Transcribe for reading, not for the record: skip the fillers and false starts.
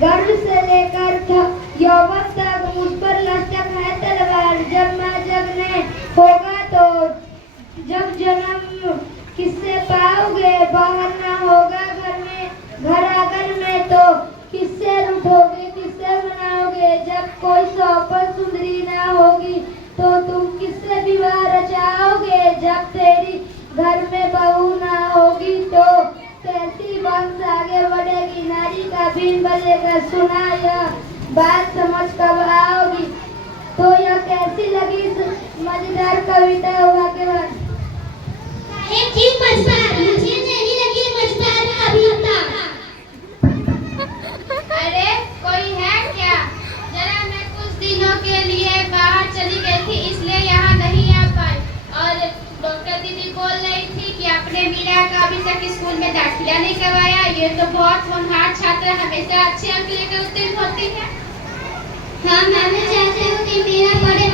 गर्भ से लेकर यौवन तक मुझ पर लचक है तलवार। जब मैं जगने होगा तो जब जन्म किससे पाओगे? बाहर ना होगा घर में, घर आंगन में तो किससे रूठोगे, किससे मनाओगे? जब कोई सौपर सुंदरी ना होगी तो तुम किससे विवाह रचाओगे? जब तेरी घर में बहू ना होगी तो कैसी वंश आगे बढ़ेगी? नारी का बीन बजेगा, सुना यह बात समझ कब आओगी? तो यह कैसी लगी मजेदार कविता हुआ के बाद? क्यों मजेदार? मुझे नहीं लगी मजेदार कविता। अरे कोई है क्या? जरा मैं कुछ दिनों के लिए बाहर चली गई थी, इसलिए यहाँ नहीं आ पाई। और डॉक्टर दीदी बोल रही थी कि अपने मीरा का अभी तक स्कूल में दाखिला नहीं करवाया। ये तो बहुत होनहार छात्र, हमेशा अच्छे अंक लेकर उत्तीर्ण होती है। हाँ, मैं चाहती हूँ कि मीरा बड़े